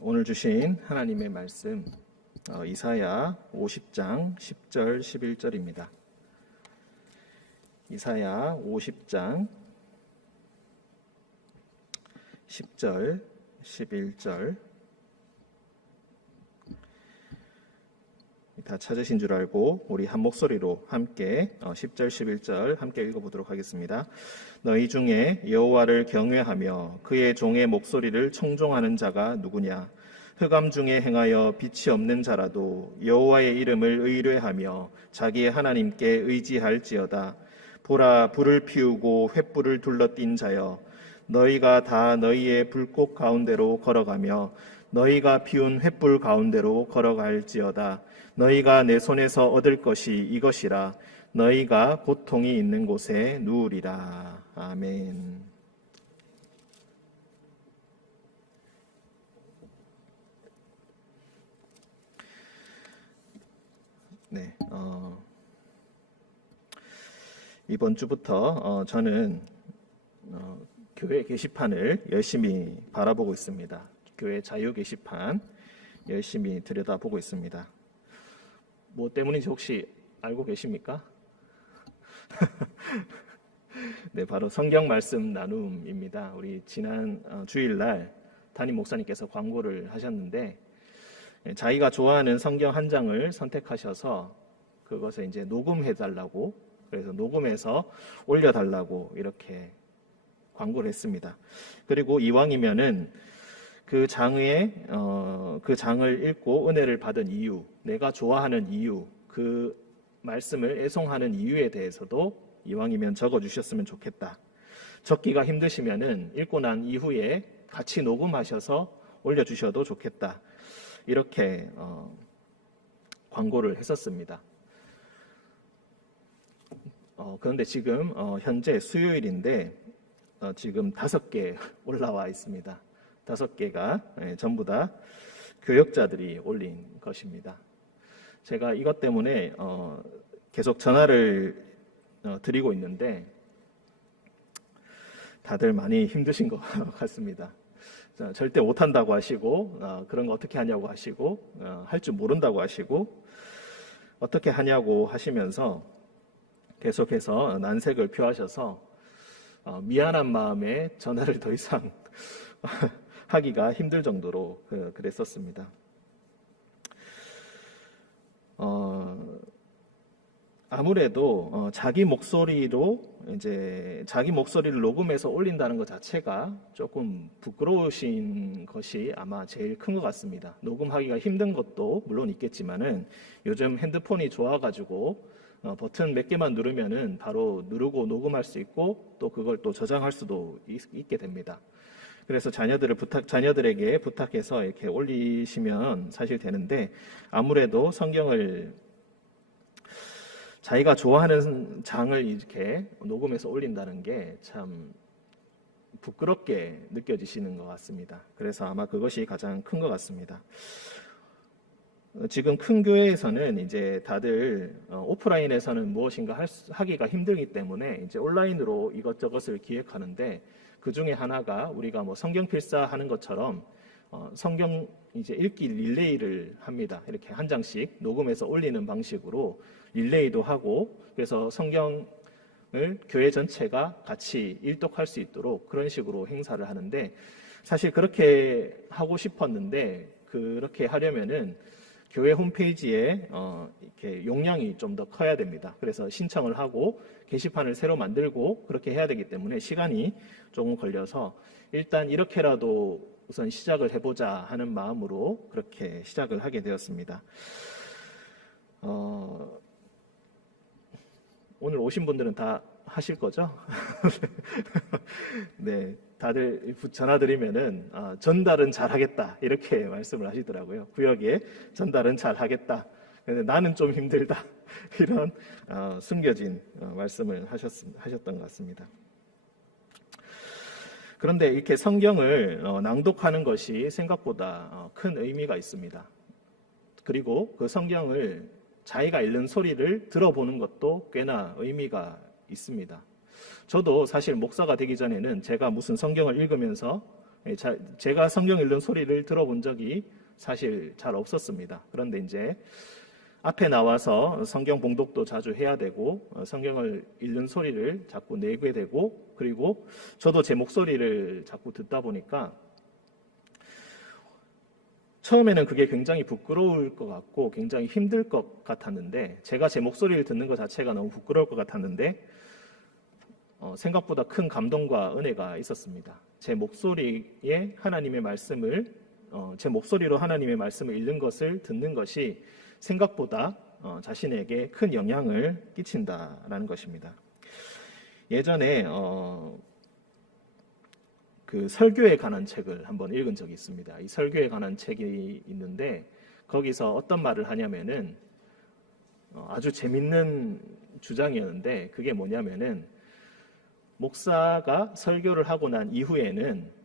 오늘 주신 하나님의 말씀 이사야 50장 10절 11절입니다. 이사야 50장 10절 11절 다 찾으신 줄 알고 우리 한 목소리로 함께 10절 11절 함께 읽어보도록 하겠습니다. 너희 중에 여호와를 경외하며 그의 종의 목소리를 청종하는 자가 누구냐? 흑암 중에 행하여 빛이 없는 자라도 여호와의 이름을 의뢰하며 자기의 하나님께 의지할지어다. 보라, 불을 피우고 횃불을 둘러띈 자여, 너희가 다 너희의 불꽃 가운데로 걸어가며 너희가 피운 횃불 가운데로 걸어갈지어다. 너희가 내 손에서 얻을 것이 이것이라. 너희가 고통이 있는 곳에 누우리라. 아멘. 네, 이번 주부터 저는 교회 게시판을 열심히 바라보고 있습니다. 교회 자유 게시판 열심히 들여다보고 있습니다. 뭐 때문인지 혹시 알고 계십니까? 네, 바로 성경 말씀 나눔입니다. 우리 지난 주일날 담임 목사님께서 광고를 하셨는데 자기가 좋아하는 성경 한 장을 선택하셔서 그것을 이제 녹음해달라고, 그래서 녹음해서 올려달라고 이렇게 광고를 했습니다. 그리고 이왕이면은 그 장을 읽고 은혜를 받은 이유, 내가 좋아하는 이유, 그 말씀을 애송하는 이유에 대해서도 이왕이면 적어주셨으면 좋겠다. 적기가 힘드시면은 읽고 난 이후에 같이 녹음하셔서 올려주셔도 좋겠다. 이렇게 광고를 했었습니다. 그런데 지금 현재 수요일인데 지금 5개 올라와 있습니다. 5개가 전부 다 교역자들이 올린 것입니다. 제가 이것 때문에 계속 전화를 드리고 있는데 다들 많이 힘드신 것 같습니다. 절대 못한다고 하시고 그런 거 어떻게 하냐고 하시고 할 줄 모른다고 하시고 어떻게 하냐고 하시면서 계속해서 난색을 표하셔서 미안한 마음에 전화를 더 이상 하기가 힘들 정도로 그랬었습니다. 아무래도 자기 목소리를 녹음해서 올린다는 것 자체가 조금 부끄러우신 것이 아마 제일 큰 것 같습니다. 녹음하기가 힘든 것도 물론 있겠지만은 요즘 핸드폰이 좋아가지고 버튼 몇 개만 누르면은 바로 누르고 녹음할 수 있고 또 그걸 또 저장할 수도 있게 됩니다. 그래서 자녀들에게 부탁해서 이렇게 올리시면 사실 되는데 아무래도 성경을 자기가 좋아하는 장을 이렇게 녹음해서 올린다는 게 참 부끄럽게 느껴지시는 것 같습니다. 그래서 아마 그것이 가장 큰 것 같습니다. 지금 큰 교회에서는 이제 다들 오프라인에서는 무엇인가 하기가 힘들기 때문에 이제 온라인으로 이것저것을 기획하는데 그 중에 하나가 우리가 뭐 성경 필사 하는 것처럼 성경 이제 읽기 릴레이를 합니다. 이렇게 한 장씩 녹음해서 올리는 방식으로 릴레이도 하고 그래서 성경을 교회 전체가 같이 일독할 수 있도록 그런 식으로 행사를 하는데 사실 그렇게 하고 싶었는데 그렇게 하려면은 교회 홈페이지에 이렇게 용량이 좀 더 커야 됩니다. 그래서 신청을 하고 게시판을 새로 만들고 그렇게 해야 되기 때문에 시간이 조금 걸려서 일단 이렇게라도 우선 시작을 해보자 하는 마음으로 그렇게 시작을 하게 되었습니다. 오늘 오신 분들은 다 하실 거죠? 네, 다들 전화 드리면은 전달은 잘하겠다 이렇게 말씀을 하시더라고요. 구역에 전달은 잘하겠다. 근데 나는 좀 힘들다 이런 숨겨진 말씀을 하셨던 것 같습니다. 그런데 이렇게 성경을 낭독하는 것이 생각보다 큰 의미가 있습니다. 그리고 그 성경을 자기가 읽는 소리를 들어보는 것도 꽤나 의미가 있습니다. 저도 사실 목사가 되기 전에는 제가 무슨 성경을 읽으면서 제가 성경 읽는 소리를 들어본 적이 사실 잘 없었습니다. 그런데 이제 앞에 나와서 성경 봉독도 자주 해야 되고 성경을 읽는 소리를 자꾸 내게 되고, 그리고 저도 제 목소리를 자꾸 듣다 보니까 처음에는 그게 굉장히 부끄러울 것 같고 굉장히 힘들 것 같았는데, 제가 제 목소리를 듣는 것 자체가 너무 부끄러울 것 같았는데 생각보다 큰 감동과 은혜가 있었습니다. 제 목소리에 하나님의 말씀을 제 목소리로 하나님의 말씀을 읽는 것을 듣는 것이 생각보다 자신에게 큰 영향을 끼친다라는 것입니다. 예전에 그 설교에 관한 책을 한번 읽은 적이 있습니다. 이 설교에 관한 책이 있는데 거기서 어떤 말을 하냐면은 아주 재밌는 주장이었는데, 그게 뭐냐면은 목사가 설교를 하고 난 이후에는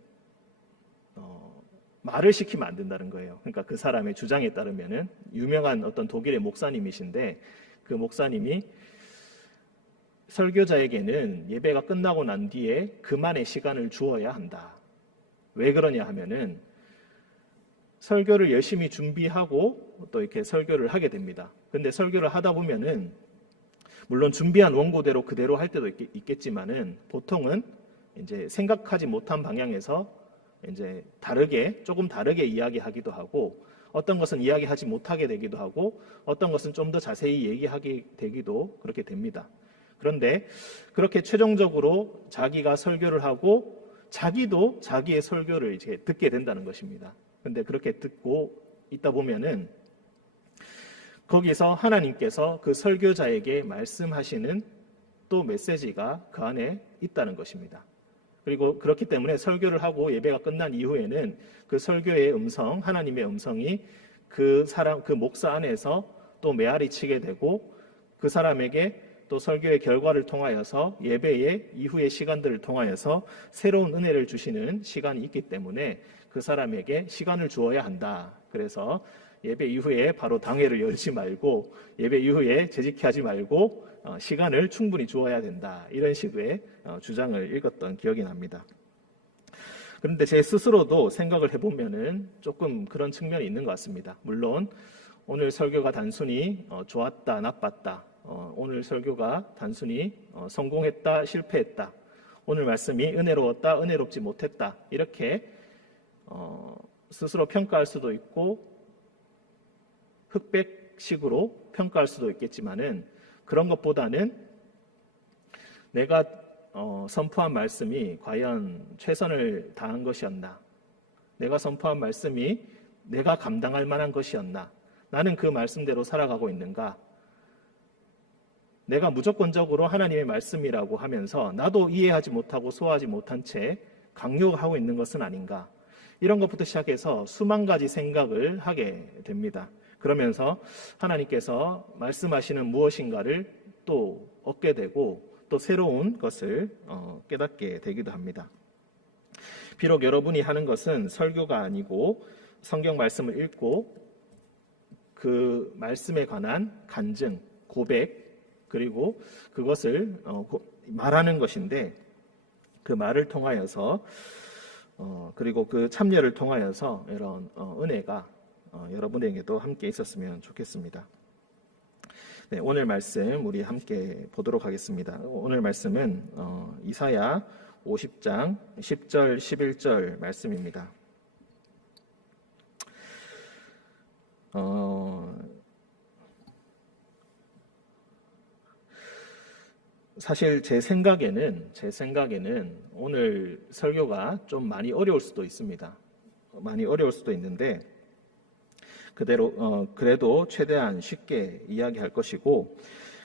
말을 시키면 안 된다는 거예요. 그러니까 그 사람의 주장에 따르면은 유명한 어떤 독일의 목사님이신데, 그 목사님이 설교자에게는 예배가 끝나고 난 뒤에 그만의 시간을 주어야 한다. 왜 그러냐 하면은 설교를 열심히 준비하고 또 이렇게 설교를 하게 됩니다. 근데 설교를 하다 보면은 물론 준비한 원고대로 그대로 할 때도 있겠지만은 보통은 이제 생각하지 못한 방향에서 이제 조금 다르게 이야기하기도 하고, 어떤 것은 이야기하지 못하게 되기도 하고, 어떤 것은 좀 더 자세히 얘기하게 되기도 그렇게 됩니다. 그런데 그렇게 최종적으로 자기가 설교를 하고 자기도 자기의 설교를 이제 듣게 된다는 것입니다. 그런데 그렇게 듣고 있다 보면은 거기서 하나님께서 그 설교자에게 말씀하시는 또 메시지가 그 안에 있다는 것입니다. 그리고 그렇기 때문에 설교를 하고 예배가 끝난 이후에는 그 설교의 음성, 하나님의 음성이 그 목사 안에서 또 메아리 치게 되고, 그 사람에게 또 설교의 결과를 통하여서 예배의 이후의 시간들을 통하여서 새로운 은혜를 주시는 시간이 있기 때문에 그 사람에게 시간을 주어야 한다. 그래서 예배 이후에 바로 당회를 열지 말고, 예배 이후에 재직히 하지 말고 시간을 충분히 주어야 된다. 이런 식의 주장을 읽었던 기억이 납니다. 그런데 제 스스로도 생각을 해보면은 조금 그런 측면이 있는 것 같습니다. 물론 오늘 설교가 단순히 좋았다, 나빴다, 오늘 설교가 단순히 성공했다, 실패했다, 오늘 말씀이 은혜로웠다, 은혜롭지 못했다, 이렇게 스스로 평가할 수도 있고 흑백식으로 평가할 수도 있겠지만은, 그런 것보다는 내가 선포한 말씀이 과연 최선을 다한 것이었나, 내가 선포한 말씀이 내가 감당할 만한 것이었나, 나는 그 말씀대로 살아가고 있는가, 내가 무조건적으로 하나님의 말씀이라고 하면서 나도 이해하지 못하고 소화하지 못한 채 강요하고 있는 것은 아닌가, 이런 것부터 시작해서 수만 가지 생각을 하게 됩니다. 그러면서 하나님께서 말씀하시는 무엇인가를 또 얻게 되고 또 새로운 것을 깨닫게 되기도 합니다. 비록 여러분이 하는 것은 설교가 아니고 성경 말씀을 읽고 그 말씀에 관한 간증, 고백, 그리고 그것을 말하는 것인데, 그 말을 통하여서 그리고 그 참여를 통하여서 이런 은혜가 여러분에게도 함께 있었으면 좋겠습니다. 네, 오늘 말씀 우리 함께 보도록 하겠습니다. 오늘 말씀은 이사야 50장 10절 11절 말씀입니다. 사실 제 생각에는 오늘 설교가 좀 많이 어려울 수도 있습니다. 많이 어려울 수도 있는데 그래도 최대한 쉽게 이야기할 것이고,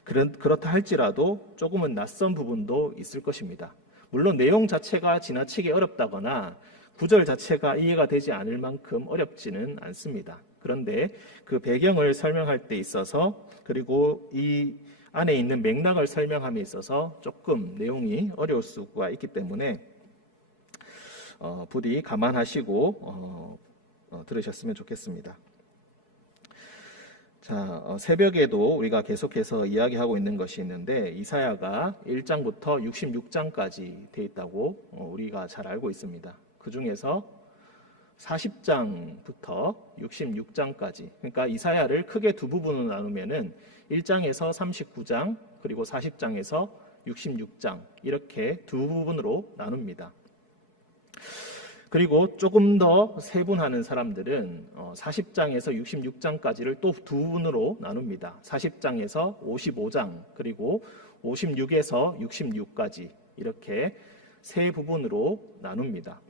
그렇다 할지라도 조금은 낯선 부분도 있을 것입니다. 물론 내용 자체가 지나치게 어렵다거나 구절 자체가 이해가 되지 않을 만큼 어렵지는 않습니다. 그런데 그 배경을 설명할 때 있어서, 그리고 이 안에 있는 맥락을 설명함에 있어서 조금 내용이 어려울 수가 있기 때문에 부디 감안하시고 들으셨으면 좋겠습니다. 자, 새벽에도 우리가 계속해서 이야기하고 있는 것이 있는데, 이사야가 1장부터 66장까지 되어 있다고 우리가 잘 알고 있습니다. 그 중에서 40장부터 66장까지, 그러니까 이사야를 크게 두 부분으로 나누면은 1장에서 39장 그리고 40장에서 66장 이렇게 두 부분으로 나눕니다. 그리고 조금 더 세분하는 사람들은 40장에서 66장까지를 또 두 부분으로 나눕니다. 40장에서 55장 그리고 56에서 66까지 이렇게 세 부분으로 나눕니다.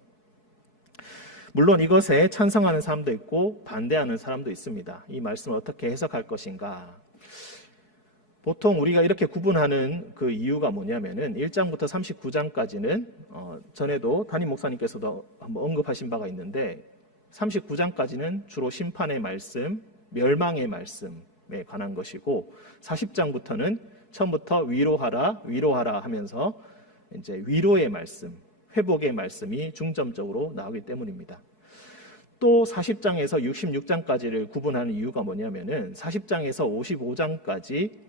물론 이것에 찬성하는 사람도 있고 반대하는 사람도 있습니다. 이 말씀을 어떻게 해석할 것인가? 보통 우리가 이렇게 구분하는 그 이유가 뭐냐면은 1장부터 39장까지는 전에도 담임 목사님께서도 한번 언급하신 바가 있는데 39장까지는 주로 심판의 말씀, 멸망의 말씀에 관한 것이고 40장부터는 처음부터 위로하라, 위로하라 하면서 이제 위로의 말씀, 회복의 말씀이 중점적으로 나오기 때문입니다. 또 40장에서 66장까지를 구분하는 이유가 뭐냐면은 40장에서 55장까지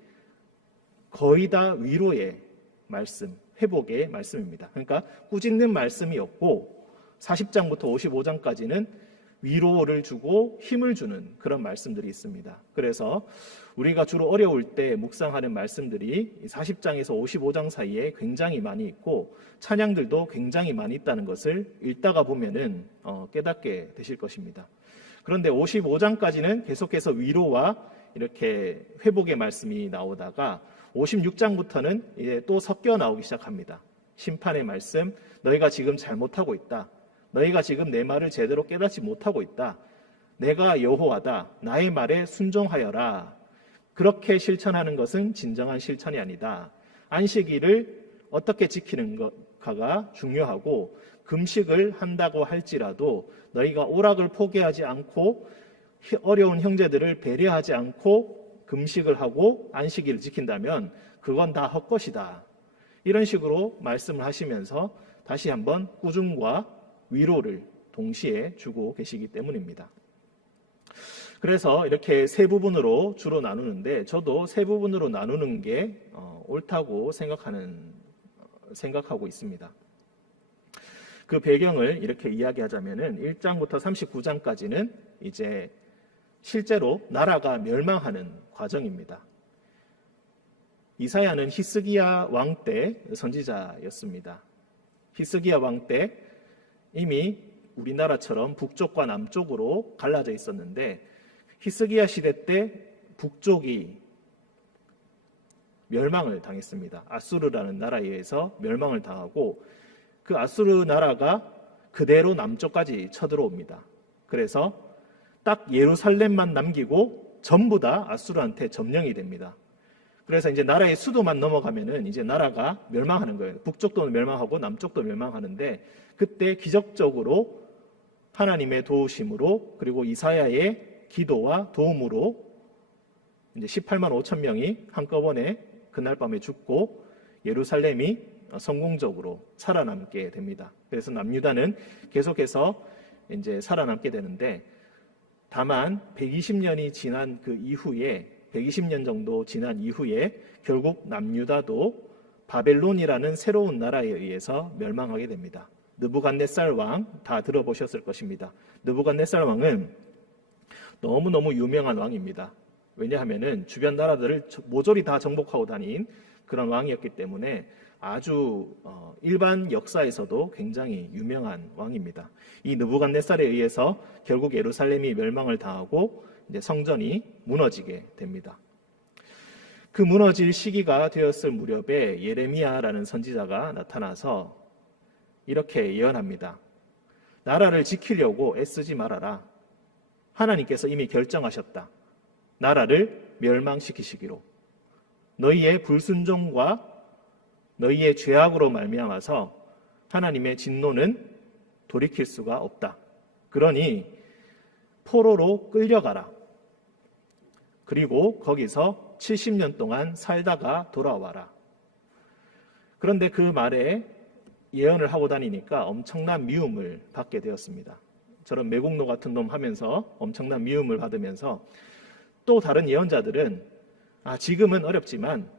거의 다 위로의 말씀, 회복의 말씀입니다. 그러니까 꾸짖는 말씀이 없고 40장부터 55장까지는 위로를 주고 힘을 주는 그런 말씀들이 있습니다. 그래서 우리가 주로 어려울 때 묵상하는 말씀들이 40장에서 55장 사이에 굉장히 많이 있고 찬양들도 굉장히 많이 있다는 것을 읽다가 보면은 깨닫게 되실 것입니다. 그런데 55장까지는 계속해서 위로와 이렇게 회복의 말씀이 나오다가 56장부터는 이제 또 섞여 나오기 시작합니다. 심판의 말씀, 너희가 지금 잘못하고 있다. 너희가 지금 내 말을 제대로 깨닫지 못하고 있다. 내가 여호와다. 나의 말에 순종하여라. 그렇게 실천하는 것은 진정한 실천이 아니다. 안식일을 어떻게 지키는가가 중요하고 금식을 한다고 할지라도 너희가 오락을 포기하지 않고 어려운 형제들을 배려하지 않고 금식을 하고 안식일을 지킨다면 그건 다 헛것이다. 이런 식으로 말씀을 하시면서 다시 한번 꾸중과 위로를 동시에 주고 계시기 때문입니다. 그래서 이렇게 세 부분으로 주로 나누는데 저도 세 부분으로 나누는 게 옳다고 생각하고 있습니다. 그 배경을 이렇게 이야기하자면은 1장부터 39장까지는 이제 실제로 나라가 멸망하는 과정입니다. 이사야는 히스기야 왕 때 선지자였습니다. 히스기야 왕 때 이미 우리나라처럼 북쪽과 남쪽으로 갈라져 있었는데 히스기야 시대 때 북쪽이 멸망을 당했습니다. 아수르라는 나라에 의해서 멸망을 당하고 그 아수르 나라가 그대로 남쪽까지 쳐들어옵니다. 그래서 딱 예루살렘만 남기고 전부 다 아수르한테 점령이 됩니다. 그래서 이제 나라의 수도만 넘어가면은 이제 나라가 멸망하는 거예요. 북쪽도 멸망하고 남쪽도 멸망하는데 그때 기적적으로 하나님의 도우심으로 그리고 이사야의 기도와 도움으로 이제 18만 5천 명이 한꺼번에 그날 밤에 죽고 예루살렘이 성공적으로 살아남게 됩니다. 그래서 남유다는 계속해서 이제 살아남게 되는데 다만 120년이 지난 그 이후에 120년 정도 지난 이후에 결국 남유다도 바벨론이라는 새로운 나라에 의해서 멸망하게 됩니다. 느부갓네살 왕 다 들어보셨을 것입니다. 느부갓네살 왕은 너무너무 유명한 왕입니다. 왜냐하면은 주변 나라들을 모조리 다 정복하고 다닌 그런 왕이었기 때문에 아주 일반 역사에서도 굉장히 유명한 왕입니다. 이 느부갓네살에 의해서 결국 예루살렘이 멸망을 당하고 이제 성전이 무너지게 됩니다. 그 무너질 시기가 되었을 무렵에 예레미야라는 선지자가 나타나서 이렇게 예언합니다. 나라를 지키려고 애쓰지 말아라. 하나님께서 이미 결정하셨다. 나라를 멸망시키시기로. 너희의 불순종과 너희의 죄악으로 말미암아서 하나님의 진노는 돌이킬 수가 없다. 그러니 포로로 끌려가라. 그리고 거기서 70년 동안 살다가 돌아와라. 그런데 그 말에 예언을 하고 다니니까 엄청난 미움을 받게 되었습니다. 저런 매국노 같은 놈 하면서 엄청난 미움을 받으면서 또 다른 예언자들은 지금은 어렵지만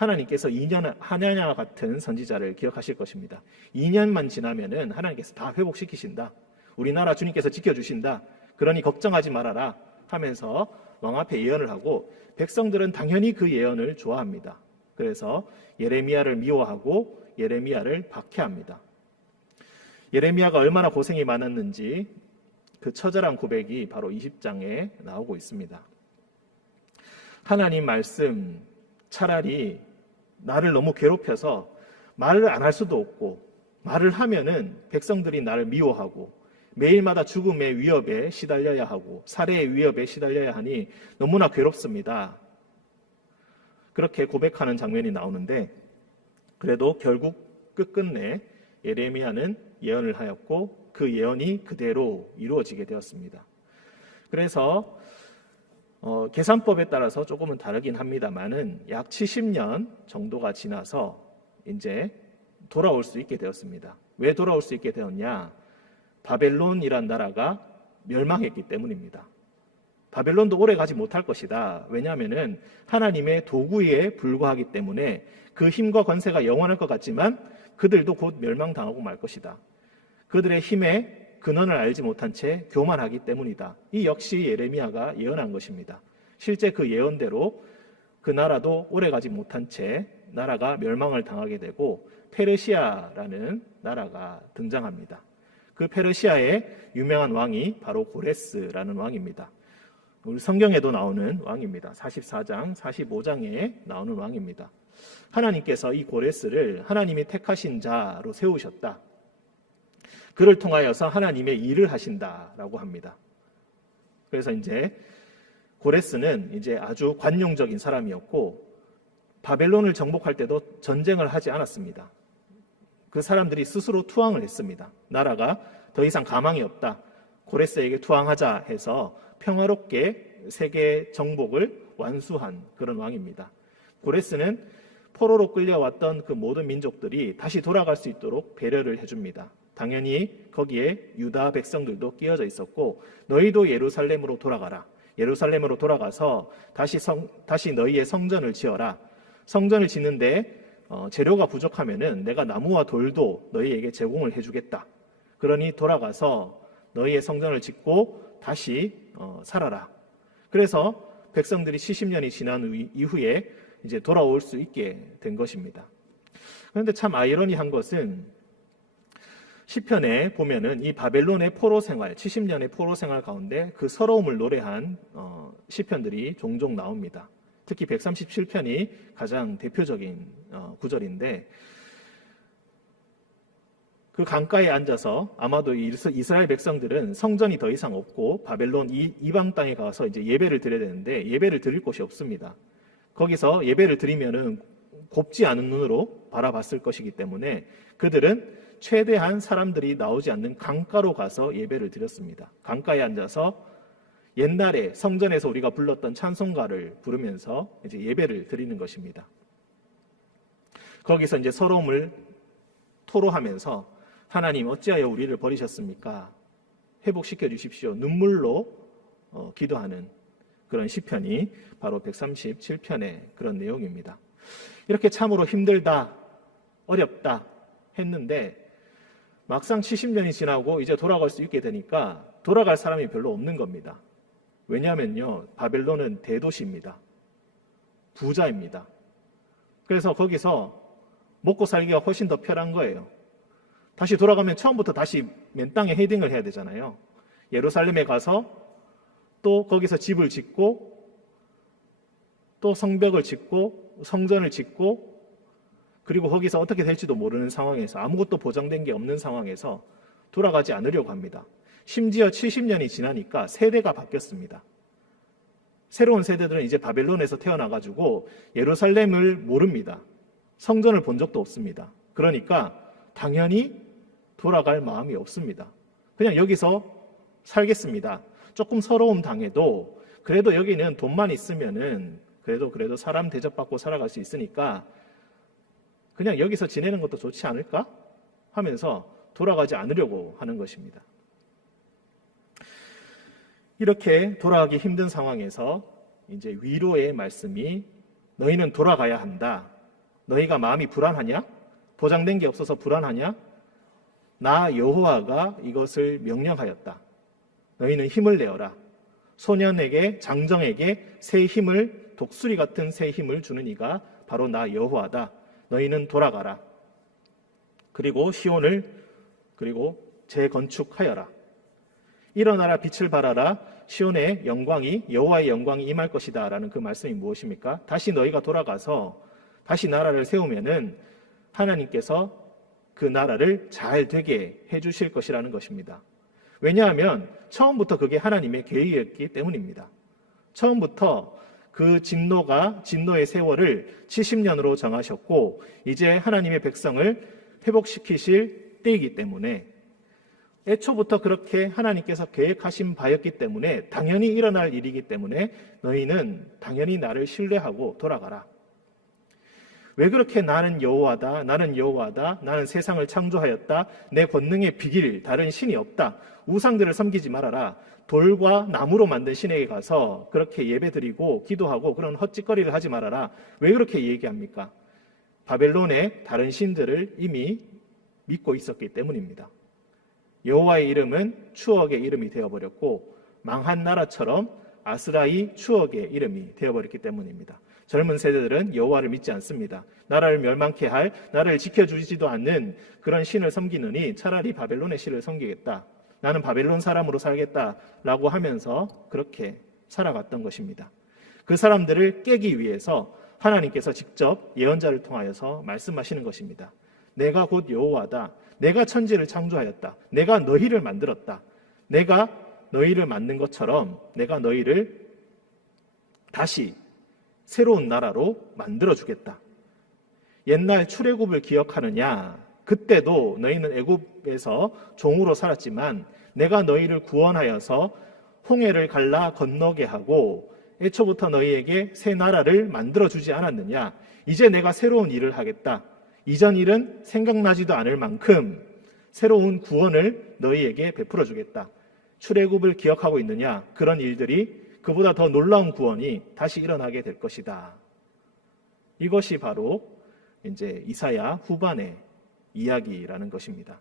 하나님께서 2년 하냐냐 같은 선지자를 기억하실 것입니다. 2년만 지나면은 하나님께서 다 회복시키신다. 우리나라 주님께서 지켜주신다. 그러니 걱정하지 말아라 하면서 왕 앞에 예언을 하고, 백성들은 당연히 그 예언을 좋아합니다. 그래서 예레미야를 미워하고 예레미야를 박해합니다. 예레미야가 얼마나 고생이 많았는지 그 처절한 고백이 바로 20장에 나오고 있습니다. 하나님 말씀, 차라리 나를 너무 괴롭혀서 말을 안 할 수도 없고, 말을 하면은 백성들이 나를 미워하고 매일마다 죽음의 위협에 시달려야 하고 살해의 위협에 시달려야 하니 너무나 괴롭습니다. 그렇게 고백하는 장면이 나오는데, 그래도 결국 끝끝내 예레미야는 예언을 하였고 그 예언이 그대로 이루어지게 되었습니다. 그래서 계산법에 따라서 조금은 다르긴 합니다만은 약 70년 정도가 지나서 이제 돌아올 수 있게 되었습니다. 왜 돌아올 수 있게 되었냐? 바벨론이란 나라가 멸망했기 때문입니다. 바벨론도 오래 가지 못할 것이다. 왜냐하면 하나님의 도구에 불과하기 때문에 그 힘과 권세가 영원할 것 같지만 그들도 곧 멸망당하고 말 것이다. 그들의 힘의 근원을 알지 못한 채 교만하기 때문이다. 이 역시 예레미야가 예언한 것입니다. 실제 그 예언대로 그 나라도 오래 가지 못한 채 나라가 멸망을 당하게 되고 페르시아라는 나라가 등장합니다. 그 페르시아의 유명한 왕이 바로 고레스라는 왕입니다. 우리 성경에도 나오는 왕입니다. 44장, 45장에 나오는 왕입니다. 하나님께서 이 고레스를 하나님이 택하신 자로 세우셨다. 그를 통하여서 하나님의 일을 하신다라고 합니다. 그래서 이제 고레스는 이제 아주 관용적인 사람이었고 바벨론을 정복할 때도 전쟁을 하지 않았습니다. 그 사람들이 스스로 투항을 했습니다. 나라가 더 이상 가망이 없다. 고레스에게 투항하자 해서 평화롭게 세계 정복을 완수한 그런 왕입니다. 고레스는 포로로 끌려왔던 그 모든 민족들이 다시 돌아갈 수 있도록 배려를 해줍니다. 당연히 거기에 유다 백성들도 끼어져 있었고, 너희도 예루살렘으로 돌아가라. 예루살렘으로 돌아가서 다시 너희의 성전을 지어라. 성전을 짓는데 재료가 부족하면은 내가 나무와 돌도 너희에게 제공을 해주겠다. 그러니 돌아가서 너희의 성전을 짓고 다시 살아라. 그래서 백성들이 70년이 지난 이후에 이제 돌아올 수 있게 된 것입니다. 그런데 참 아이러니한 것은 시편에 보면은 이 바벨론의 포로 생활, 70년의 포로 생활 가운데 그 서러움을 노래한 시편들이 종종 나옵니다. 특히 137편이 가장 대표적인 구절인데, 그 강가에 앉아서 아마도 이스라엘 백성들은 성전이 더 이상 없고 바벨론 이방 땅에 가서 이제 예배를 드려야 되는데 예배를 드릴 곳이 없습니다. 거기서 예배를 드리면은 곱지 않은 눈으로 바라봤을 것이기 때문에 그들은 최대한 사람들이 나오지 않는 강가로 가서 예배를 드렸습니다. 강가에 앉아서 옛날에 성전에서 우리가 불렀던 찬송가를 부르면서 이제 예배를 드리는 것입니다. 거기서 이제 서러움을 토로하면서 하나님 어찌하여 우리를 버리셨습니까? 회복시켜 주십시오. 눈물로 기도하는 그런 시편이 바로 137편의 그런 내용입니다. 이렇게 참으로 힘들다, 어렵다 했는데 막상 70년이 지나고 이제 돌아갈 수 있게 되니까 돌아갈 사람이 별로 없는 겁니다. 왜냐하면요, 바벨론은 대도시입니다. 부자입니다. 그래서 거기서 먹고 살기가 훨씬 더 편한 거예요. 다시 돌아가면 처음부터 다시 맨 땅에 헤딩을 해야 되잖아요. 예루살렘에 가서 또 거기서 집을 짓고 또 성벽을 짓고 성전을 짓고 그리고 거기서 어떻게 될지도 모르는 상황에서 아무것도 보장된 게 없는 상황에서 돌아가지 않으려고 합니다. 심지어 70년이 지나니까 세대가 바뀌었습니다. 새로운 세대들은 이제 바벨론에서 태어나가지고 예루살렘을 모릅니다. 성전을 본 적도 없습니다. 그러니까 당연히 돌아갈 마음이 없습니다. 그냥 여기서 살겠습니다. 조금 서러움 당해도 그래도 여기는 돈만 있으면은 그래도 사람 대접받고 살아갈 수 있으니까 그냥 여기서 지내는 것도 좋지 않을까 하면서 돌아가지 않으려고 하는 것입니다. 이렇게 돌아가기 힘든 상황에서 이제 위로의 말씀이 너희는 돌아가야 한다. 너희가 마음이 불안하냐? 보장된 게 없어서 불안하냐? 나 여호와가 이것을 명령하였다. 너희는 힘을 내어라. 소년에게 장정에게 새 힘을 독수리 같은 새 힘을 주는 이가 바로 나 여호와다. 너희는 돌아가라. 그리고 시온을 재건축하여라. 일어나라 빛을 발하라. 시온의 영광이 여호와의 영광이 임할 것이다 라는 그 말씀이 무엇입니까? 다시 너희가 돌아가서 다시 나라를 세우면은 하나님께서 그 나라를 잘 되게 해주실 것이라는 것입니다. 왜냐하면 처음부터 그게 하나님의 계획이었기 때문입니다. 처음부터 그 진노의 세월을 70년으로 정하셨고 이제 하나님의 백성을 회복시키실 때이기 때문에 애초부터 그렇게 하나님께서 계획하신 바였기 때문에 당연히 일어날 일이기 때문에 너희는 당연히 나를 신뢰하고 돌아가라. 왜 그렇게 나는 여호와다, 나는 여호와다, 나는 세상을 창조하였다, 내 권능에 비길 다른 신이 없다, 우상들을 섬기지 말아라, 돌과 나무로 만든 신에게 가서 그렇게 예배드리고 기도하고 그런 헛짓거리를 하지 말아라. 왜 그렇게 얘기합니까? 바벨론의 다른 신들을 이미 믿고 있었기 때문입니다. 여호와의 이름은 추억의 이름이 되어버렸고 망한 나라처럼 아스라이 추억의 이름이 되어버렸기 때문입니다. 젊은 세대들은 여호와를 믿지 않습니다. 나라를 멸망케 할, 나라를 지켜주지도 않는 그런 신을 섬기느니 차라리 바벨론의 신을 섬기겠다. 나는 바벨론 사람으로 살겠다라고 하면서 그렇게 살아갔던 것입니다. 그 사람들을 깨기 위해서 하나님께서 직접 예언자를 통하여서 말씀하시는 것입니다. 내가 곧 여호와다. 내가 천지를 창조하였다. 내가 너희를 만들었다. 내가 너희를 만든 것처럼 내가 너희를 다시 새로운 나라로 만들어주겠다. 옛날 출애굽을 기억하느냐? 그때도 너희는 애굽에서 종으로 살았지만 내가 너희를 구원하여서 홍해를 갈라 건너게 하고 애초부터 너희에게 새 나라를 만들어주지 않았느냐? 이제 내가 새로운 일을 하겠다. 이전 일은 생각나지도 않을 만큼 새로운 구원을 너희에게 베풀어 주겠다. 출애굽을 기억하고 있느냐? 그런 일들이 그보다 더 놀라운 구원이 다시 일어나게 될 것이다. 이것이 바로 이제 이사야 후반의 이야기라는 것입니다.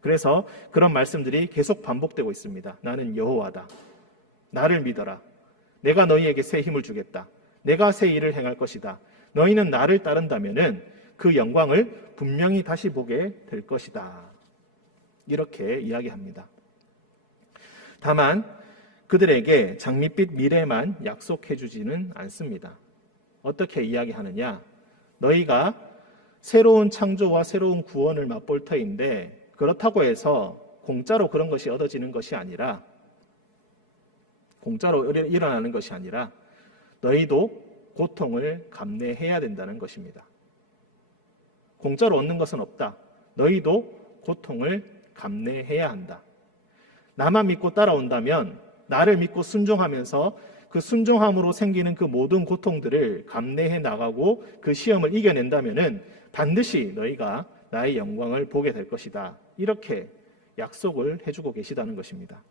그래서 그런 말씀들이 계속 반복되고 있습니다. 나는 여호와다. 나를 믿어라. 내가 너희에게 새 힘을 주겠다. 내가 새 일을 행할 것이다. 너희는 나를 따른다면은 그 영광을 분명히 다시 보게 될 것이다. 이렇게 이야기합니다. 다만 그들에게 장밋빛 미래만 약속해 주지는 않습니다. 어떻게 이야기하느냐? 너희가 새로운 창조와 새로운 구원을 맛볼 터인데 그렇다고 해서 공짜로 그런 것이 얻어지는 것이 아니라 공짜로 일어나는 것이 아니라 너희도 고통을 감내해야 된다는 것입니다. 공짜로 얻는 것은 없다. 너희도 고통을 감내해야 한다. 나만 믿고 따라온다면 나를 믿고 순종하면서 그 순종함으로 생기는 그 모든 고통들을 감내해 나가고 그 시험을 이겨낸다면은 반드시 너희가 나의 영광을 보게 될 것이다. 이렇게 약속을 해주고 계시다는 것입니다.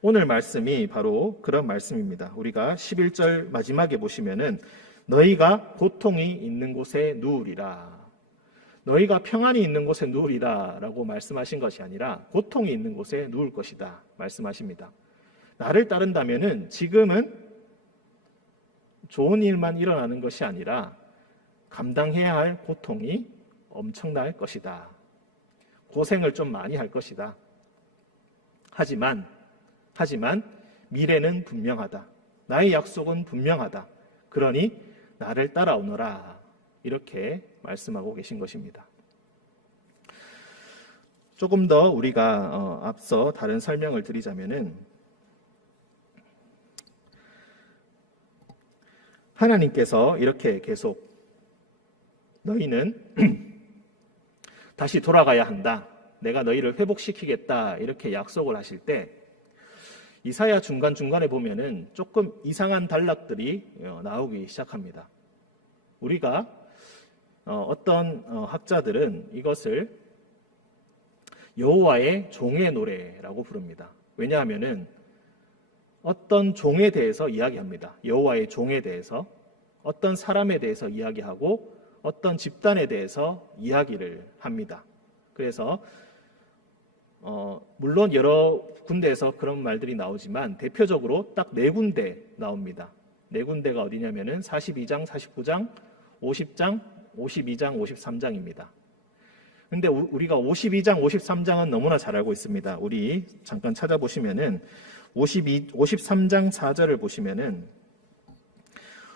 오늘 말씀이 바로 그런 말씀입니다. 우리가 11절 마지막에 보시면은 너희가 고통이 있는 곳에 누우리라. 너희가 평안이 있는 곳에 누우리라 라고 말씀하신 것이 아니라 고통이 있는 곳에 누울 것이다 말씀하십니다. 나를 따른다면은 지금은 좋은 일만 일어나는 것이 아니라 감당해야 할 고통이 엄청날 것이다. 고생을 좀 많이 할 것이다. 하지만 미래는 분명하다. 나의 약속은 분명하다. 그러니 나를 따라오너라. 이렇게 말씀하고 계신 것입니다. 조금 더 우리가 앞서 다른 설명을 드리자면은 하나님께서 이렇게 계속 너희는 다시 돌아가야 한다. 내가 너희를 회복시키겠다. 이렇게 약속을 하실 때 이사야 중간중간에 보면은 조금 이상한 단락들이 나오기 시작합니다. 우리가 어떤 학자들은 이것을 여호와의 종의 노래라고 부릅니다. 왜냐하면은 어떤 종에 대해서 이야기합니다. 여호와의 종에 대해서 어떤 사람에 대해서 이야기하고 어떤 집단에 대해서 이야기를 합니다. 그래서 물론 여러 군데에서 그런 말들이 나오지만 대표적으로 딱 4군데 나옵니다. 4군데가 어디냐면은 42장, 49장, 50장, 52장, 53장입니다. 근데 우리가 52장, 53장은 너무나 잘 알고 있습니다. 우리 잠깐 찾아보시면은 53장 4절을 보시면은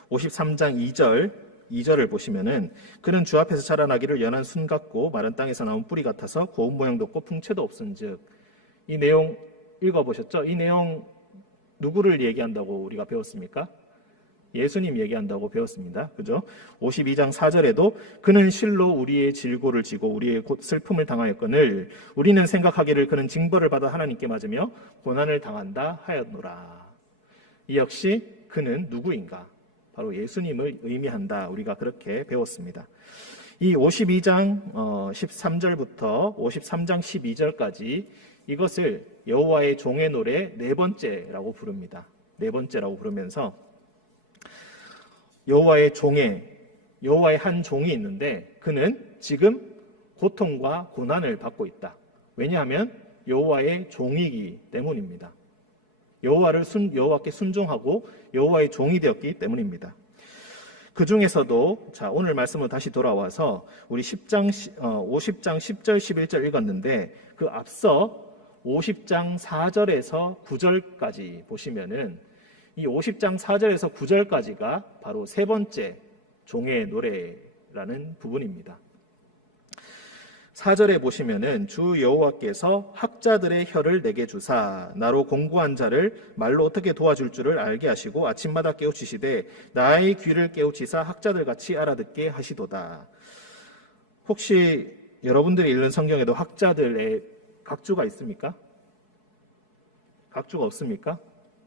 53장 2절을 보시면은 그는 주 앞에서 자라나기를 연한 순 같고 마른 땅에서 나온 뿌리 같아서 고운 모양도 없고 풍채도 없은즉. 이 내용 읽어보셨죠? 이 내용 누구를 얘기한다고 우리가 배웠습니까? 예수님 얘기한다고 배웠습니다. 그죠? 52장 4절에도 그는 실로 우리의 질고를 지고 우리의 슬픔을 당하였거늘 우리는 생각하기를 그는 징벌을 받아 하나님께 맞으며 고난을 당한다 하였노라. 이 역시 그는 누구인가? 바로 예수님을 의미한다. 우리가 그렇게 배웠습니다. 이 52장 13절부터 53장 12절까지 이것을 여호와의 종의 노래 4번째라고 부릅니다. 4번째라고 부르면서 여호와의 한 종이 있는데 그는 지금 고통과 고난을 받고 있다. 왜냐하면 여호와의 종이기 때문입니다. 여호와께 순종하고 여호와의 종이 되었기 때문입니다. 그 중에서도 오늘 말씀으로 다시 돌아와서 우리 50장 10절 11절 읽었는데 그 앞서 50장 4절에서 9절까지 보시면은 이 50장 4절에서 9절까지가 바로 3번째 종의 노래라는 부분입니다. 4절에 보시면은 주 여호와께서 학자들의 혀를 내게 주사 나로 공고한 자를 말로 어떻게 도와줄 줄을 알게 하시고 아침마다 깨우치시되 나의 귀를 깨우치사 학자들 같이 알아듣게 하시도다. 혹시 여러분들이 읽는 성경에도 학자들의 각주가 있습니까? 각주가 없습니까?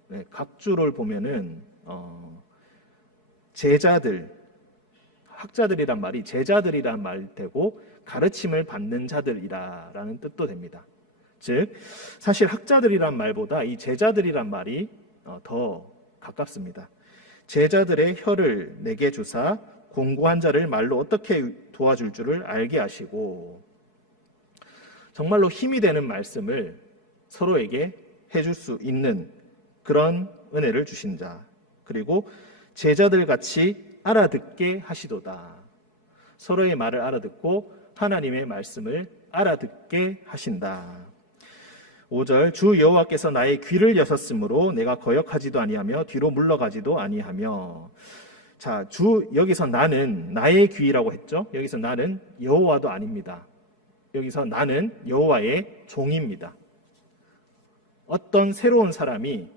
네, 각주를 보면은 제자들, 학자들이란 말이 제자들이란 말 되고 가르침을 받는 자들이라는 뜻도 됩니다. 즉 사실 학자들이란 말보다 이 제자들이란 말이 더 가깝습니다. 제자들의 혀를 내게 주사 공고한 자를 말로 어떻게 도와줄 줄을 알게 하시고 정말로 힘이 되는 말씀을 서로에게 해줄 수 있는 그런 은혜를 주신 자, 그리고 제자들 같이 알아듣게 하시도다. 서로의 말을 알아듣고 하나님의 말씀을 알아듣게 하신다. 5절 주 여호와께서 나의 귀를 여셨으므로 내가 거역하지도 아니하며 뒤로 물러가지도 아니하며. 자, 여기서 나는 나의 귀라고 했죠. 여기서 나는 여호와도 아닙니다. 여기서 나는 여호와의 종입니다. 어떤 새로운 사람이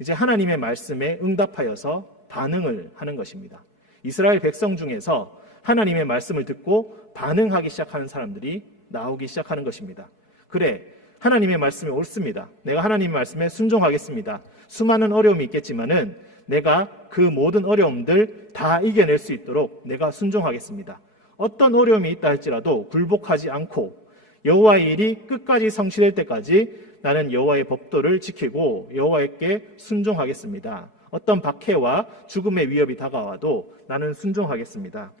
이제 하나님의 말씀에 응답하여서 반응을 하는 것입니다. 이스라엘 백성 중에서 하나님의 말씀을 듣고 반응하기 시작하는 사람들이 나오기 시작하는 것입니다. 그래, 하나님의 말씀이 옳습니다. 내가 하나님의 말씀에 순종하겠습니다. 수많은 어려움이 있겠지만은 내가 그 모든 어려움들 다 이겨낼 수 있도록 내가 순종하겠습니다. 어떤 어려움이 있다 할지라도 굴복하지 않고 여호와의 일이 끝까지 성취될 때까지 나는 여호와의 법도를 지키고 여호와께 순종하겠습니다. 어떤 박해와 죽음의 위협이 다가와도 나는 순종하겠습니다.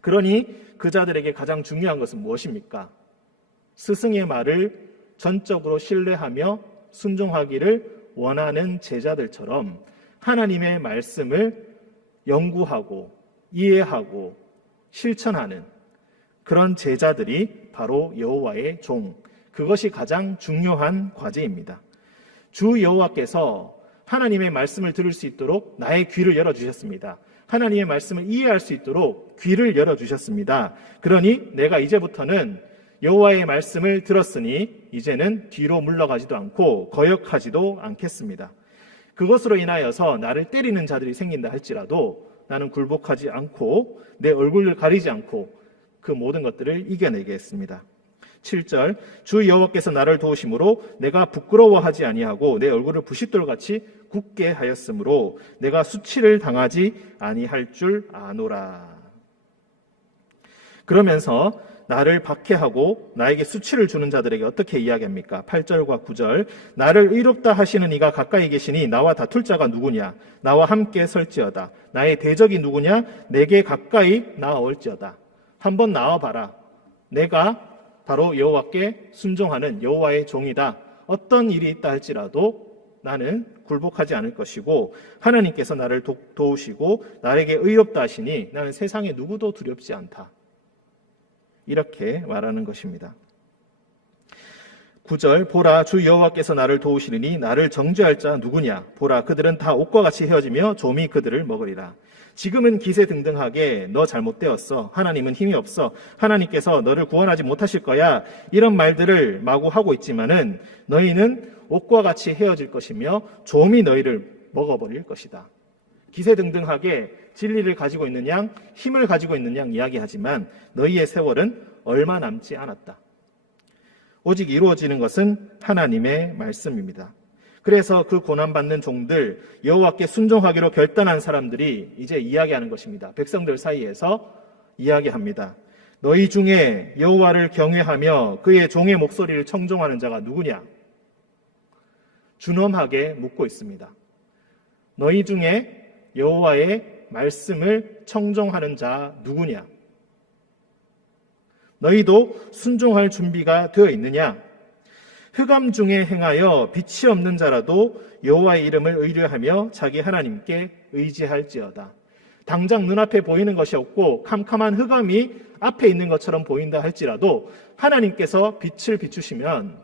그러니 그 자들에게 가장 중요한 것은 무엇입니까? 스승의 말을 전적으로 신뢰하며 순종하기를 원하는 제자들처럼 하나님의 말씀을 연구하고 이해하고 실천하는 그런 제자들이 바로 여호와의 종, 그것이 가장 중요한 과제입니다. 주 여호와께서 하나님의 말씀을 들을 수 있도록 나의 귀를 열어주셨습니다. 하나님의 말씀을 이해할 수 있도록 귀를 열어주셨습니다. 그러니 내가 이제부터는 여호와의 말씀을 들었으니 이제는 뒤로 물러가지도 않고 거역하지도 않겠습니다. 그것으로 인하여서 나를 때리는 자들이 생긴다 할지라도 나는 굴복하지 않고 내 얼굴을 가리지 않고 그 모든 것들을 이겨내겠습니다. 7절 주 여호와께서 나를 도우심으로 내가 부끄러워하지 아니하고 내 얼굴을 부싯돌같이 굳게 하였으므로 내가 수치를 당하지 아니할 줄 아노라. 그러면서 나를 박해하고 나에게 수치를 주는 자들에게 어떻게 이야기합니까? 8절과 9절. 나를 의롭다 하시는 이가 가까이 계시니 나와 다툴 자가 누구냐? 나와 함께 설지어다. 나의 대적이 누구냐? 내게 가까이 나아올지어다. 한번 나와봐라. 내가 바로 여호와께 순종하는 여호와의 종이다. 어떤 일이 있다 할지라도 나는 굴복하지 않을 것이고 하나님께서 나를 도우시고 나에게 의롭다 하시니 나는 세상에 누구도 두렵지 않다. 이렇게 말하는 것입니다. 9절. 보라, 주 여호와께서 나를 도우시리니 나를 정죄할 자 누구냐? 보라, 그들은 다 옥과 같이 헤어지며 좀이 그들을 먹으리라. 지금은 기세등등하게 너 잘못되었어. 하나님은 힘이 없어. 하나님께서 너를 구원하지 못하실 거야. 이런 말들을 마구 하고 있지만은 너희는 옥과 같이 헤어질 것이며 좀이 너희를 먹어버릴 것이다. 기세등등하게 진리를 가지고 있는 양, 힘을 가지고 있는 양 이야기하지만 너희의 세월은 얼마 남지 않았다. 오직 이루어지는 것은 하나님의 말씀입니다. 그래서 그 고난받는 종들, 여호와께 순종하기로 결단한 사람들이 이제 이야기하는 것입니다. 백성들 사이에서 이야기합니다. 너희 중에 여호와를 경외하며 그의 종의 목소리를 청종하는 자가 누구냐? 준엄하게 묻고 있습니다. 너희 중에 여호와의 말씀을 청종하는 자 누구냐? 너희도 순종할 준비가 되어 있느냐? 흑암 중에 행하여 빛이 없는 자라도 여호와의 이름을 의뢰하며 자기 하나님께 의지할지어다. 당장 눈앞에 보이는 것이 없고 캄캄한 흑암이 앞에 있는 것처럼 보인다 할지라도 하나님께서 빛을 비추시면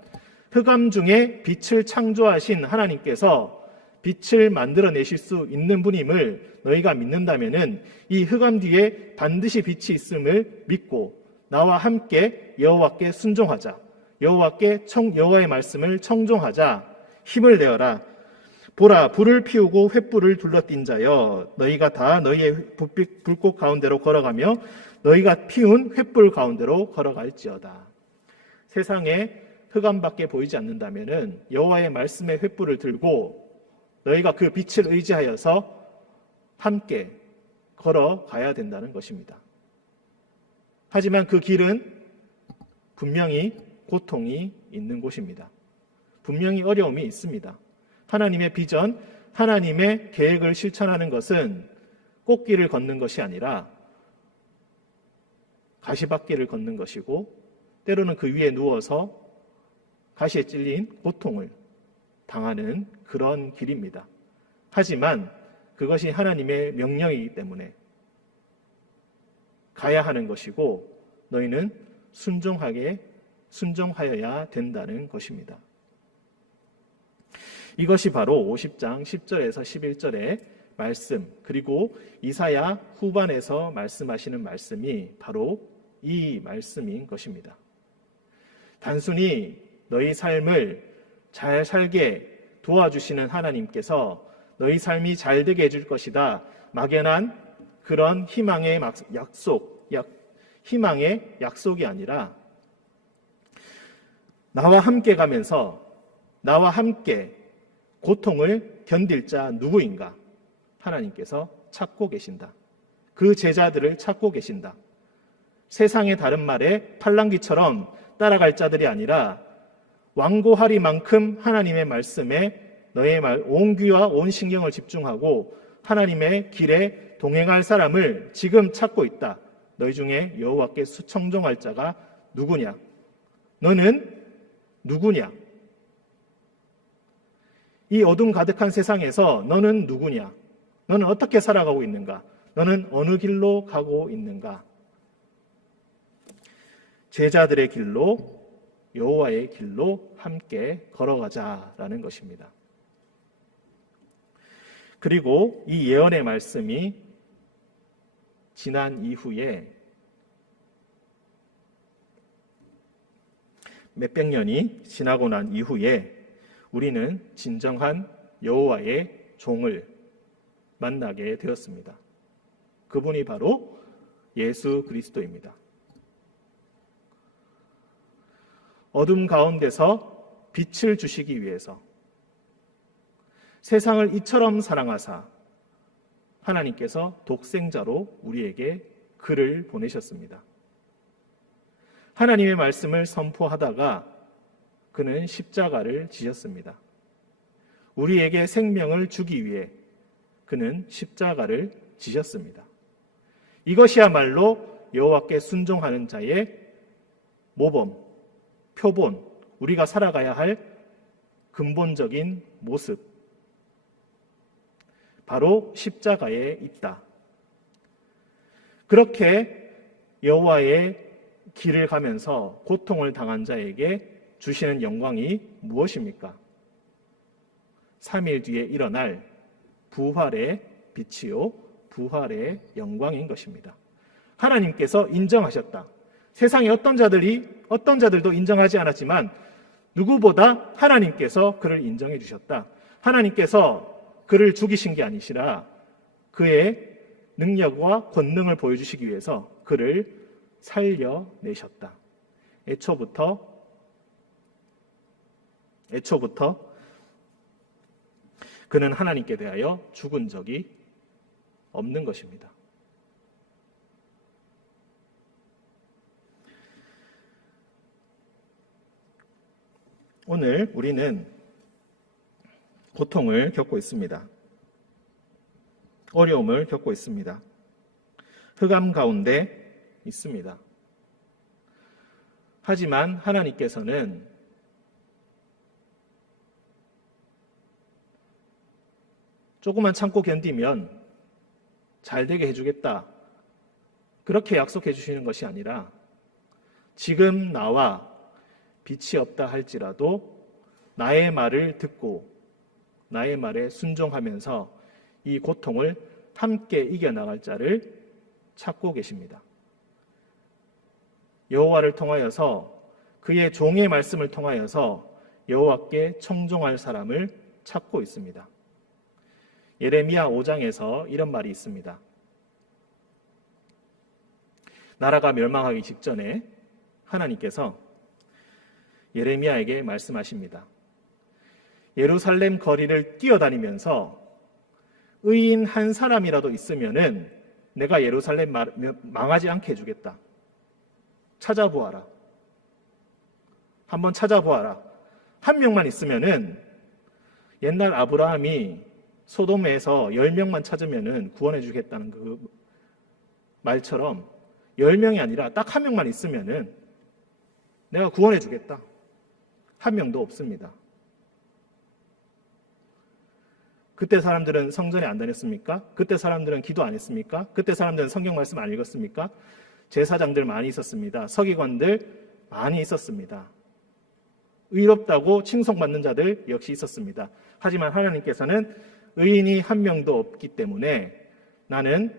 흑암 중에 빛을 창조하신 하나님께서 빛을 만들어내실 수 있는 분임을 너희가 믿는다면은 이 흑암 뒤에 반드시 빛이 있음을 믿고 나와 함께 여호와께 순종하자. 여호와의 말씀을 청종하자. 힘을 내어라. 보라, 불을 피우고 횃불을 둘러띈 자여, 너희가 다 너희의 불꽃 가운데로 걸어가며 너희가 피운 횃불 가운데로 걸어갈지어다. 세상에 흑암밖에 보이지 않는다면은 여호와의 말씀의 횃불을 들고 너희가 그 빛을 의지하여서 함께 걸어가야 된다는 것입니다. 하지만 그 길은 분명히 고통이 있는 곳입니다. 분명히 어려움이 있습니다. 하나님의 비전, 하나님의 계획을 실천하는 것은 꽃길을 걷는 것이 아니라 가시밭길을 걷는 것이고 때로는 그 위에 누워서 가시에 찔린 고통을 당하는 그런 길입니다. 하지만 그것이 하나님의 명령이기 때문에 가야 하는 것이고 너희는 순종하여야 된다는 것입니다. 이것이 바로 50장 10절에서 11절의 말씀, 그리고 이사야 후반에서 말씀하시는 말씀이 바로 이 말씀인 것입니다. 단순히 너희 삶을 잘 살게 도와주시는 하나님께서 너희 삶이 잘 되게 해줄 것이다 막연한 그런 희망의 약속이 아니라 나와 함께 가면서 나와 함께 고통을 견딜 자 누구인가? 하나님께서 찾고 계신다. 그 제자들을 찾고 계신다. 세상의 다른 말에 팔랑귀처럼 따라갈 자들이 아니라 완고하리만큼 하나님의 말씀에 너의 온 귀와 온 신경을 집중하고 하나님의 길에 동행할 사람을 지금 찾고 있다. 너희 중에 여호와께 청종할 자가 누구냐? 너는 누구냐? 이 어둠 가득한 세상에서 너는 누구냐? 너는 어떻게 살아가고 있는가? 너는 어느 길로 가고 있는가? 제자들의 길로, 여호와의 길로 함께 걸어가자라는 것입니다. 그리고 이 예언의 말씀이 지난 이후에 몇백 년이 지나고 난 이후에 우리는 진정한 여호와의 종을 만나게 되었습니다. 그분이 바로 예수 그리스도입니다. 어둠 가운데서 빛을 주시기 위해서 세상을 이처럼 사랑하사 하나님께서 독생자로 우리에게 그를 보내셨습니다. 하나님의 말씀을 선포하다가 그는 십자가를 지셨습니다. 우리에게 생명을 주기 위해 그는 십자가를 지셨습니다. 이것이야말로 여호와께 순종하는 자의 모범, 표본, 우리가 살아가야 할 근본적인 모습, 바로 십자가에 있다. 그렇게 여호와의 길을 가면서 고통을 당한 자에게 주시는 영광이 무엇입니까? 3일 뒤에 일어날 부활의 빛이요 부활의 영광인 것입니다. 하나님께서 인정하셨다. 세상의 어떤 자들도 인정하지 않았지만 누구보다 하나님께서 그를 인정해 주셨다. 하나님께서 그를 죽이신 게 아니시라 그의 능력과 권능을 보여주시기 위해서 그를 살려내셨다. 애초부터 그는 하나님께 대하여 죽은 적이 없는 것입니다. 오늘 우리는 고통을 겪고 있습니다. 어려움을 겪고 있습니다. 흑암 가운데 있습니다. 하지만 하나님께서는 조금만 참고 견디면 잘 되게 해주겠다. 그렇게 약속해 주시는 것이 아니라 지금 나와 빛이 없다 할지라도 나의 말을 듣고 나의 말에 순종하면서 이 고통을 함께 이겨나갈 자를 찾고 계십니다. 여호와를 통하여서 그의 종의 말씀을 통하여서 여호와께 청종할 사람을 찾고 있습니다. 예레미야 5장에서 이런 말이 있습니다. 나라가 멸망하기 직전에 하나님께서 예레미야에게 말씀하십니다. 예루살렘 거리를 뛰어다니면서 의인 한 사람이라도 있으면은 내가 예루살렘 망하지 않게 해주겠다. 찾아보아라. 한번 찾아보아라. 한 명만 있으면은 옛날 아브라함이 소돔에서 10명만 찾으면은 구원해 주겠다는 그 말처럼 10명이 아니라 딱 한 명만 있으면은 내가 구원해 주겠다. 한 명도 없습니다. 그때 사람들은 성전에 안 다녔습니까? 그때 사람들은 기도 안 했습니까? 그때 사람들은 성경 말씀 안 읽었습니까? 제사장들 많이 있었습니다. 서기관들 많이 있었습니다. 의롭다고 칭송받는 자들 역시 있었습니다. 하지만 하나님께서는 의인이 한 명도 없기 때문에 나는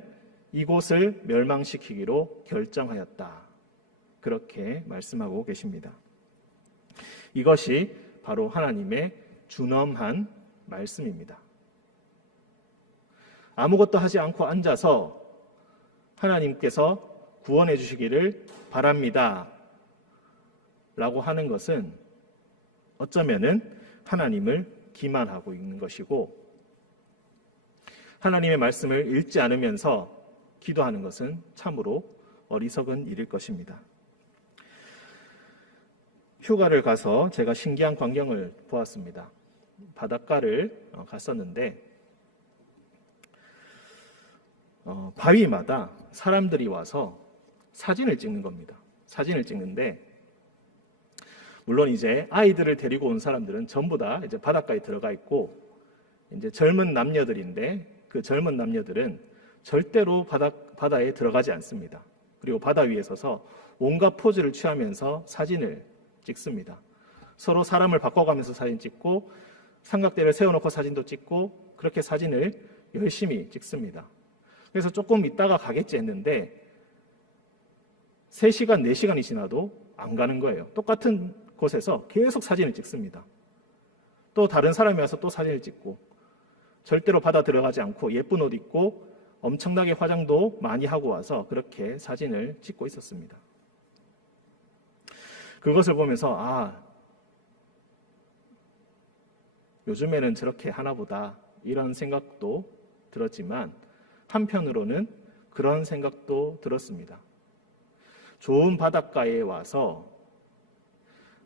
이곳을 멸망시키기로 결정하였다. 그렇게 말씀하고 계십니다. 이것이 바로 하나님의 준엄한 말씀입니다. 아무것도 하지 않고 앉아서 하나님께서 구원해 주시기를 바랍니다. 라고 하는 것은 어쩌면은 하나님을 기만하고 있는 것이고 하나님의 말씀을 읽지 않으면서 기도하는 것은 참으로 어리석은 일일 것입니다. 휴가를 가서 제가 신기한 광경을 보았습니다. 바닷가를 갔었는데 바위마다 사람들이 와서 사진을 찍는 겁니다. 사진을 찍는데 물론 이제 아이들을 데리고 온 사람들은 전부 다 이제 바닷가에 들어가 있고 이제 젊은 남녀들인데 그 젊은 남녀들은 절대로 바다에 들어가지 않습니다. 그리고 바다 위에 서서 온갖 포즈를 취하면서 사진을 찍습니다. 서로 사람을 바꿔가면서 사진 찍고 삼각대를 세워놓고 사진도 찍고 그렇게 사진을 열심히 찍습니다. 그래서 조금 있다가 가겠지 했는데 3시간, 4시간이 지나도 안 가는 거예요. 똑같은 곳에서 계속 사진을 찍습니다. 또 다른 사람이 와서 또 사진을 찍고 절대로 바다 들어가지 않고 예쁜 옷 입고 엄청나게 화장도 많이 하고 와서 그렇게 사진을 찍고 있었습니다. 그것을 보면서 요즘에는 저렇게 하나보다 이런 생각도 들었지만 한편으로는 그런 생각도 들었습니다. 좋은 바닷가에 와서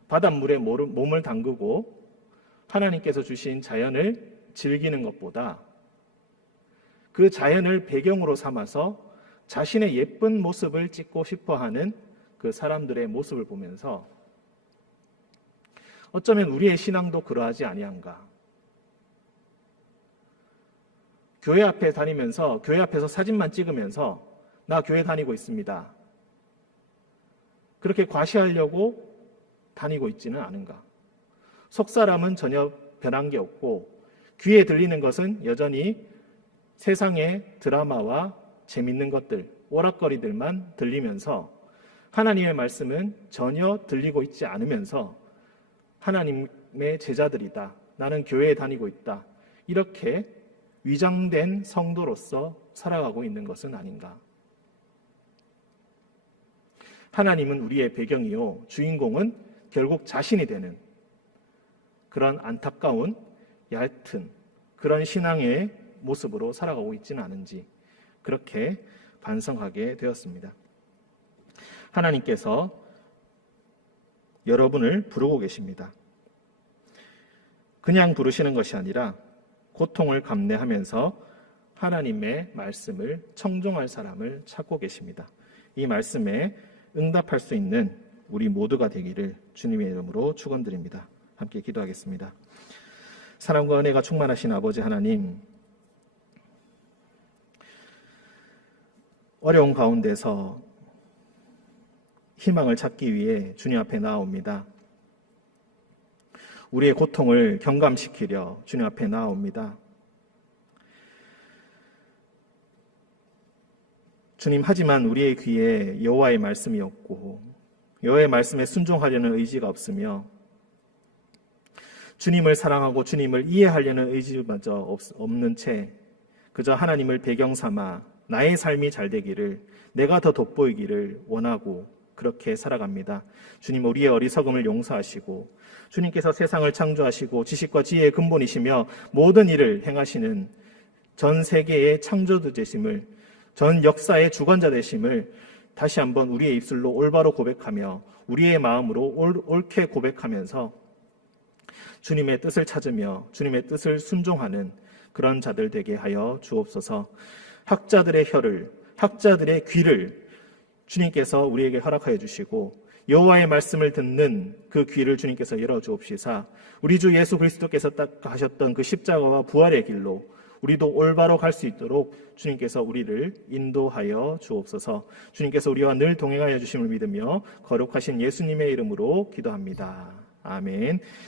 바닷물에 몸을 담그고 하나님께서 주신 자연을 즐기는 것보다 그 자연을 배경으로 삼아서 자신의 예쁜 모습을 찍고 싶어하는 그 사람들의 모습을 보면서 어쩌면 우리의 신앙도 그러하지 아니한가. 교회 앞에 다니면서 교회 앞에서 사진만 찍으면서 나 교회 다니고 있습니다. 그렇게 과시하려고 다니고 있지는 않은가. 속 사람은 전혀 변한 게 없고 귀에 들리는 것은 여전히 세상의 드라마와 재밌는 것들, 오락거리들만 들리면서 하나님의 말씀은 전혀 들리고 있지 않으면서 하나님의 제자들이다. 나는 교회에 다니고 있다. 이렇게 위장된 성도로서 살아가고 있는 것은 아닌가. 하나님은 우리의 배경이요. 주인공은 결국 자신이 되는 그런 안타까운 얕은 그런 신앙의 모습으로 살아가고 있지는 않은지 그렇게 반성하게 되었습니다. 하나님께서 여러분을 부르고 계십니다. 그냥 부르시는 것이 아니라 고통을 감내하면서 하나님의 말씀을 청종할 사람을 찾고 계십니다. 이 말씀에 응답할 수 있는 우리 모두가 되기를 주님의 이름으로 축원드립니다. 함께 기도하겠습니다. 사랑과 은혜가 충만하신 아버지 하나님, 어려운 가운데서 희망을 찾기 위해 주님 앞에 나아옵니다. 우리의 고통을 경감시키려 주님 앞에 나아옵니다. 주님, 하지만 우리의 귀에 여호와의 말씀이 없고 여호와의 말씀에 순종하려는 의지가 없으며 주님을 사랑하고 주님을 이해하려는 의지마저 없는 채 그저 하나님을 배경 삼아 나의 삶이 잘 되기를, 내가 더 돋보이기를 원하고 그렇게 살아갑니다. 주님, 우리의 어리석음을 용서하시고 주님께서 세상을 창조하시고 지식과 지혜의 근본이시며 모든 일을 행하시는 전 세계의 창조주 되심을, 전 역사의 주관자 되심을 다시 한번 우리의 입술로 올바로 고백하며 우리의 마음으로 옳게 고백하면서 주님의 뜻을 찾으며 주님의 뜻을 순종하는 그런 자들 되게 하여 주옵소서. 학자들의 혀를, 학자들의 귀를 주님께서 우리에게 허락하여 주시고 여호와의 말씀을 듣는 그 귀를 주님께서 열어 주옵시사 우리 주 예수 그리스도께서 딱 가셨던 그 십자가와 부활의 길로 우리도 올바로 갈 수 있도록 주님께서 우리를 인도하여 주옵소서. 주님께서 우리와 늘 동행하여 주심을 믿으며 거룩하신 예수님의 이름으로 기도합니다. 아멘.